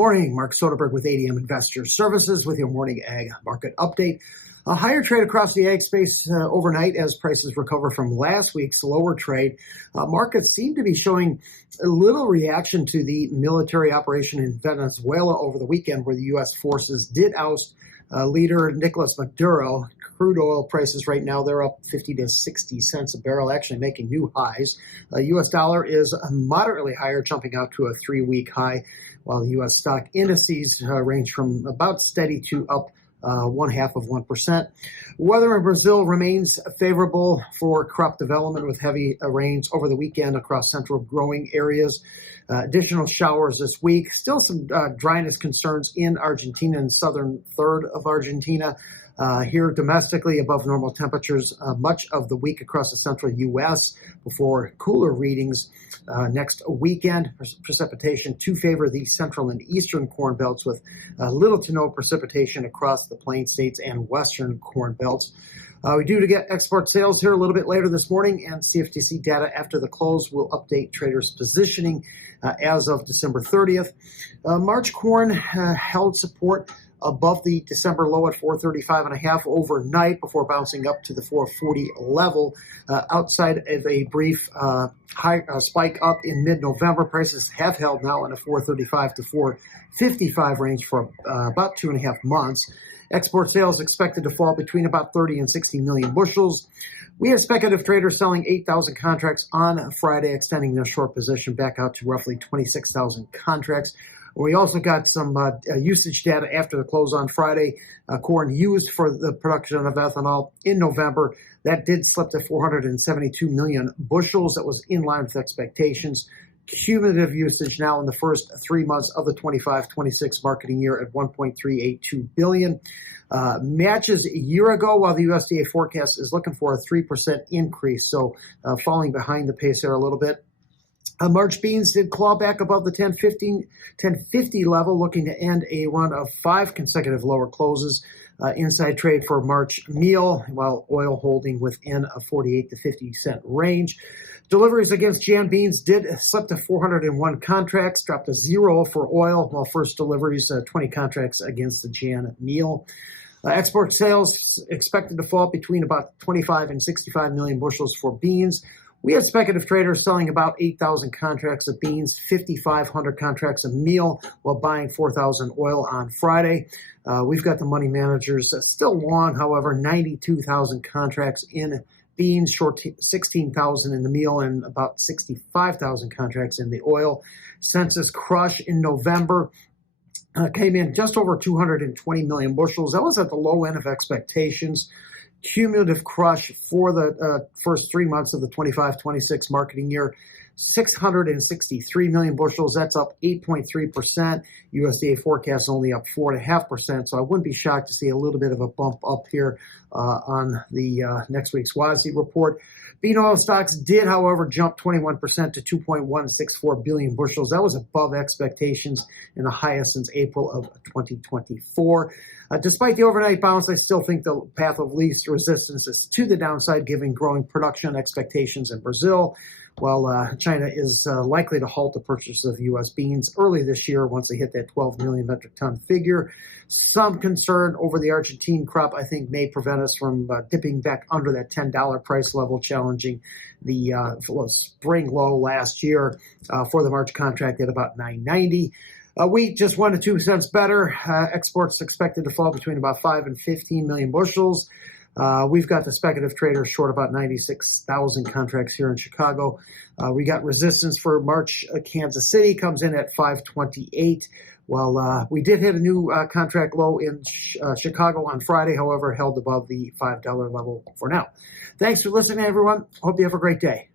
morning. Mark Soderberg with ADM Investor Services with your morning ag market update. A higher trade across the ag space overnight as prices recover from last week's lower trade. Markets seem to be showing a little reaction to the military operation in Venezuela over the weekend, where the U.S. forces did oust leader Nicolas Maduro. Crude oil prices right now, they're up 50 to 60 cents a barrel, actually making new highs. U.S. dollar is moderately higher, jumping out to a 3-week high, while the U.S. stock indices range from about steady to up 0.5%. Weather in Brazil remains favorable for crop development, with heavy rains over the weekend across central growing areas. Additional showers this week. Still some dryness concerns in Argentina and southern third of Argentina. Here domestically, above normal temperatures much of the week across the central U.S. before cooler readings next weekend. Precipitation to favor the central and eastern corn belts, with little to no precipitation across the plain states and western corn belts. We do get export sales here a little bit later this morning, and CFTC data after the close will update traders' positioning as of December 30th. March corn held support above the December low at 435.5 overnight before bouncing up to the 440 level. Outside of a brief spike up in mid-November, prices have held now in a 435 to 455 range for about 2.5 months. Export sales expected to fall between about 30 and 60 million bushels. We have speculative traders selling 8,000 contracts on Friday, extending their short position back out to roughly 26,000 contracts. We also got some usage data after the close on Friday. Corn used for the production of ethanol in November, that did slip to 472 million bushels. That was in line with expectations. Cumulative usage now in the first 3 months of the 25-26 marketing year at 1.382 billion. Matches a year ago, while the USDA forecast is looking for a 3% increase, so falling behind the pace there a little bit. March beans did claw back above the 1050 level, looking to end a run of 5 consecutive lower closes. Inside trade for March meal, while oil holding within a 48 to 50 cent range. Deliveries against Jan beans did slip to 401 contracts, dropped to 0 for oil, while first deliveries, 20 contracts against the Jan meal. Export sales expected to fall between about 25 and 65 million bushels for beans. We had speculative traders selling about 8,000 contracts of beans, 5,500 contracts of meal, while buying 4,000 oil on Friday. We've got the money managers still long, however, 92,000 contracts in beans, short 16,000 in the meal, and about 65,000 contracts in the oil. Census crush in November came in just over 220 million bushels. That was at the low end of expectations. Cumulative crush for the first 3 months of the 25-26 marketing year, 663 million bushels. That's up 8.3%. USDA forecast only up 4.5%. So I wouldn't be shocked to see a little bit of a bump up here on the next week's WASDE report. Bean oil stocks did, however, jump 21% to 2.164 billion bushels. That was above expectations and the highest since April of 2024. Despite the overnight bounce, I still think the path of least resistance is to the downside, given growing production expectations in Brazil, while China is likely to halt the purchase of U.S. beans early this year once they hit that 12 million metric ton figure. Some concern over the Argentine crop, I think, may prevent us from dipping back under that $10 price level, challenging the spring low last year for the March contract at about $9.90. Wheat just 1 to 2 cents better. Exports expected to fall between about 5 and 15 million bushels. We've got the speculative traders short about 96,000 contracts here in Chicago. We got resistance for March. Kansas City comes in at 528. Well, we did hit a new contract low in Chicago on Friday, however, held above the $5 level for now. Thanks for listening, everyone. Hope you have a great day.